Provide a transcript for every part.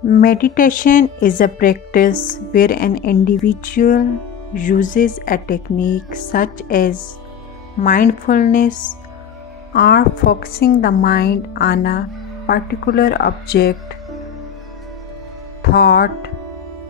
Meditation is a practice where an individual uses a technique such as mindfulness or focusing the mind on a particular object, thought,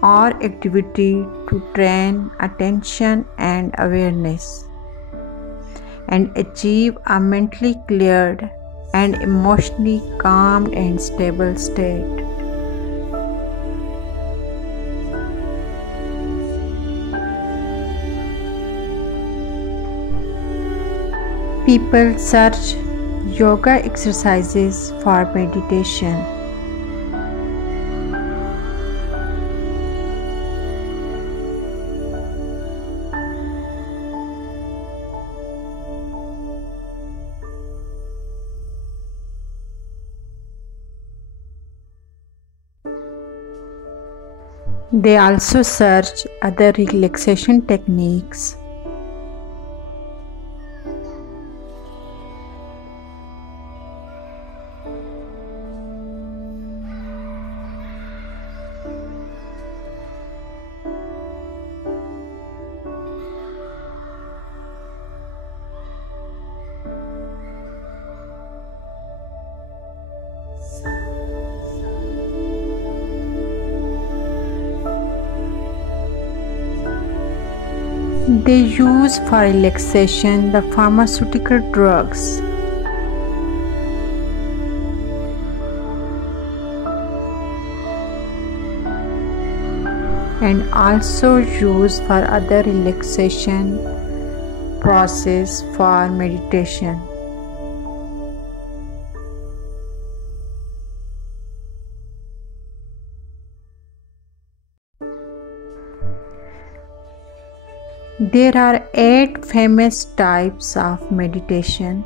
or activity to train attention and awareness and achieve a mentally cleared and emotionally calm and stable state. People search yoga exercises for meditation. They also search other relaxation techniques. They use for relaxation the pharmaceutical drugs. And also use for other relaxation process for meditation. There are 8 famous types of meditation.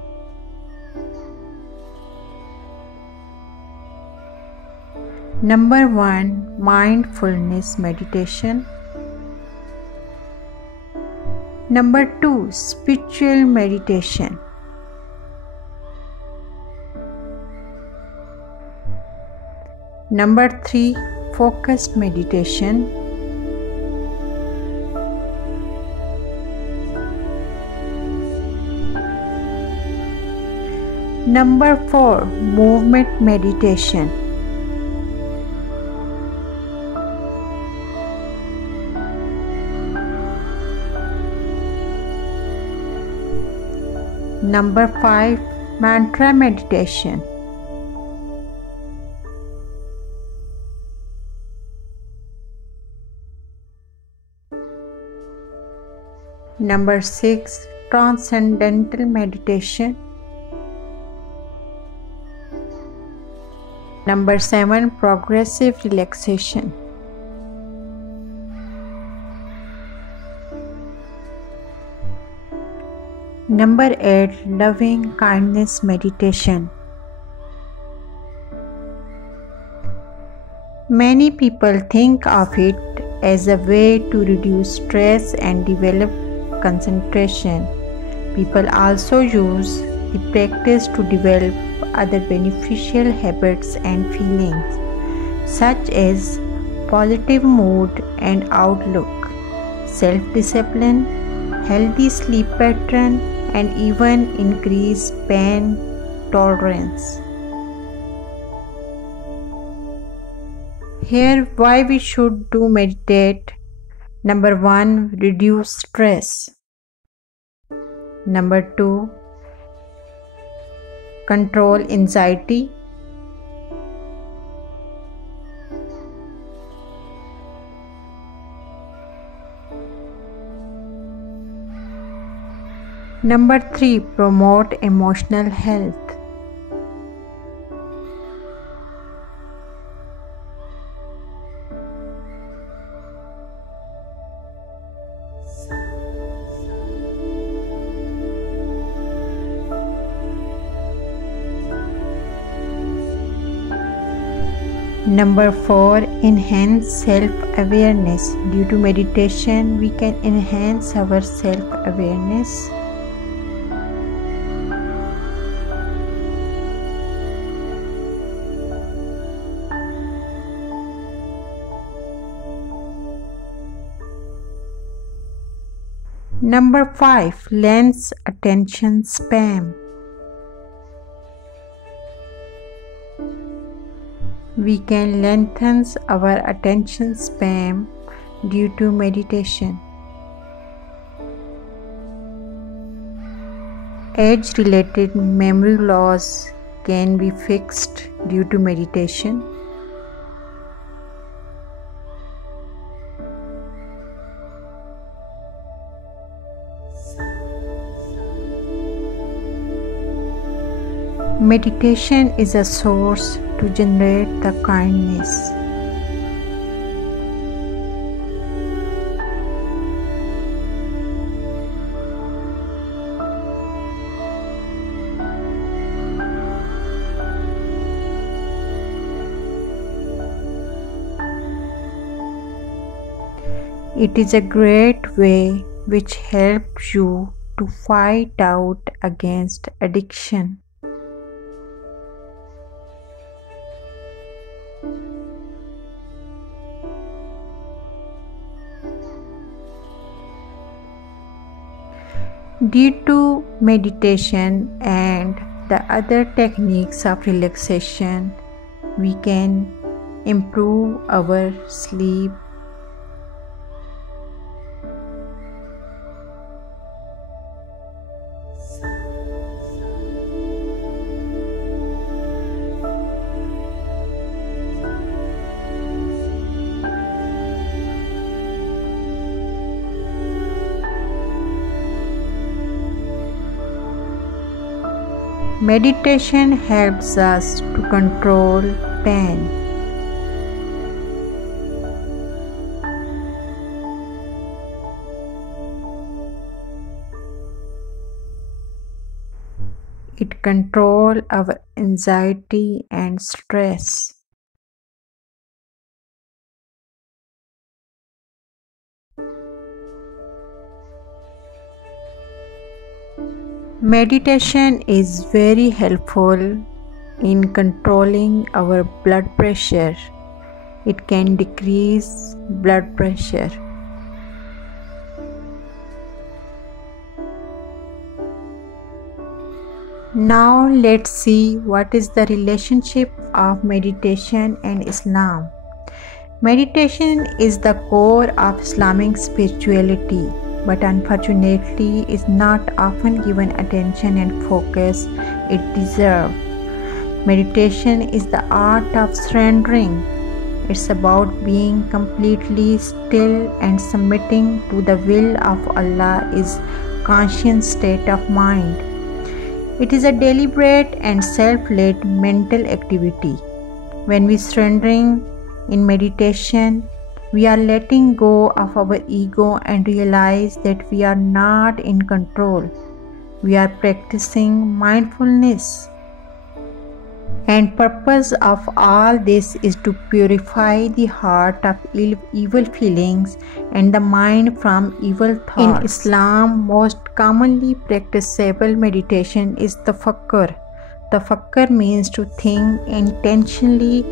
Number 1, mindfulness meditation. Number 2, spiritual meditation. Number 3, focused meditation. Number 4, movement meditation. Number 5, mantra meditation. Number 6, transcendental meditation. Number 7, progressive relaxation. Number 8, loving kindness meditation. Many people think of it as a way to reduce stress and develop concentration. People also use the practice to develop other beneficial habits and feelings, such as positive mood and outlook, self-discipline, healthy sleep pattern, and even increased pain tolerance. Here, why we should do meditate. Number 1, reduce stress. Number 2, control anxiety. Number 3, promote emotional health. Number 4, enhance self-awareness. Due to meditation, we can enhance our self-awareness. Number 5. Lengthens attention span. We can lengthen our attention span due to meditation. Age-related memory loss can be fixed due to meditation. Meditation is a source to generate the kindness. It is a great way which helps you to fight out against addiction. Due to meditation and the other techniques of relaxation, we can improve our sleep. Meditation helps us to control pain. It controls our anxiety and stress. Meditation is very helpful in controlling our blood pressure. It can decrease blood pressure. Now let's see what is the relationship of meditation and Islam. Meditation is the core of Islamic spirituality, but unfortunately is not often given attention and focus it deserves. Meditation is the art of surrendering. It's about being completely still and submitting to the will of Allah is conscious state of mind. It is a deliberate and self-led mental activity. When we surrendering in meditation, we are letting go of our ego and realize that we are not in control. We are practicing mindfulness. And purpose of all this is to purify the heart of evil feelings and the mind from evil thoughts. In Islam, most commonly practicable meditation is tafakkur. Tafakkur means to think intentionally,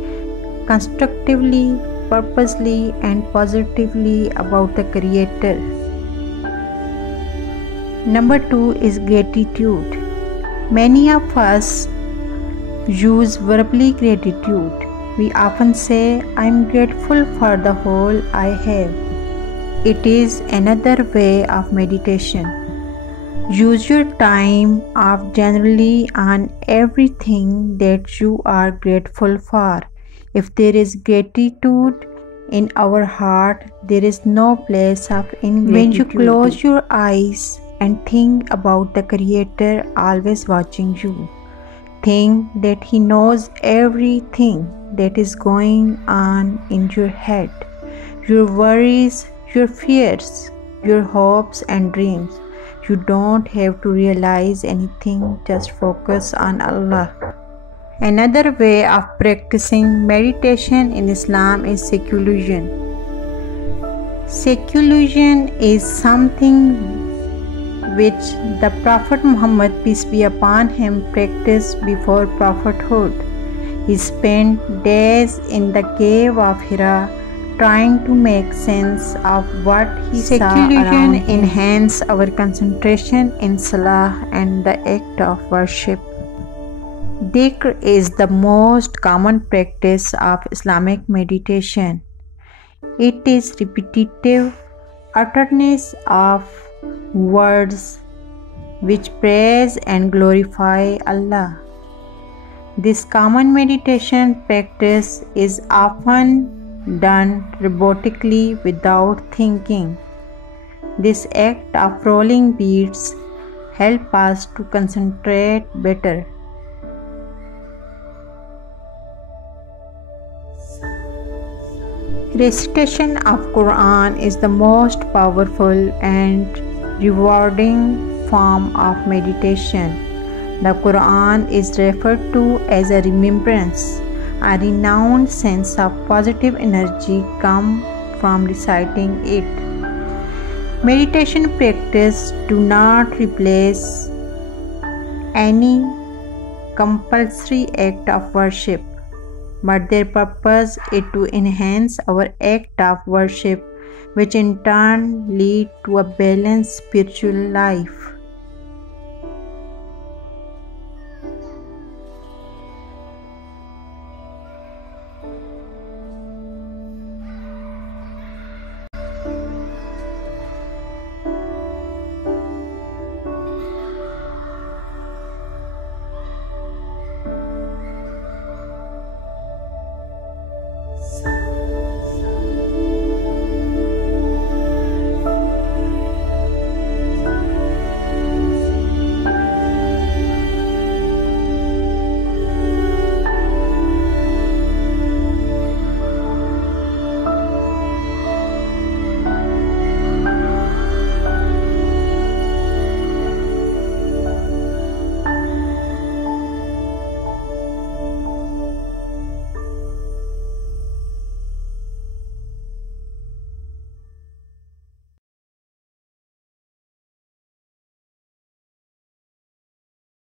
constructively, purposely and positively about the Creator. Number 2 is gratitude. Many of us use verbally gratitude. We often say, I am grateful for the whole I have. It is another way of meditation. Use your time off generally on everything that you are grateful for. If there is gratitude in our heart, there is no place of ingratitude. When you close your eyes and think about the Creator always watching you, think that He knows everything that is going on in your head, your worries, your fears, your hopes and dreams. You don't have to realize anything, just focus on Allah. Another way of practicing meditation in Islam is seclusion. Seclusion is something which the Prophet Muhammad, peace be upon him, practiced before prophethood. He spent days in the cave of Hira trying to make sense of what he secularization enhance our concentration in salah and the act of worship. Dhikr is the most common practice of Islamic meditation. It is repetitive utterance of words which praise and glorify Allah. This common meditation practice is often done robotically without thinking. This act of rolling beads helps us to concentrate better. Recitation of Quran is the most powerful and rewarding form of meditation. The Quran is referred to as a remembrance. A renowned sense of positive energy comes from reciting it. Meditation practice do not replace any compulsory act of worship, but their purpose is to enhance our act of worship, which in turn lead to a balanced spiritual life.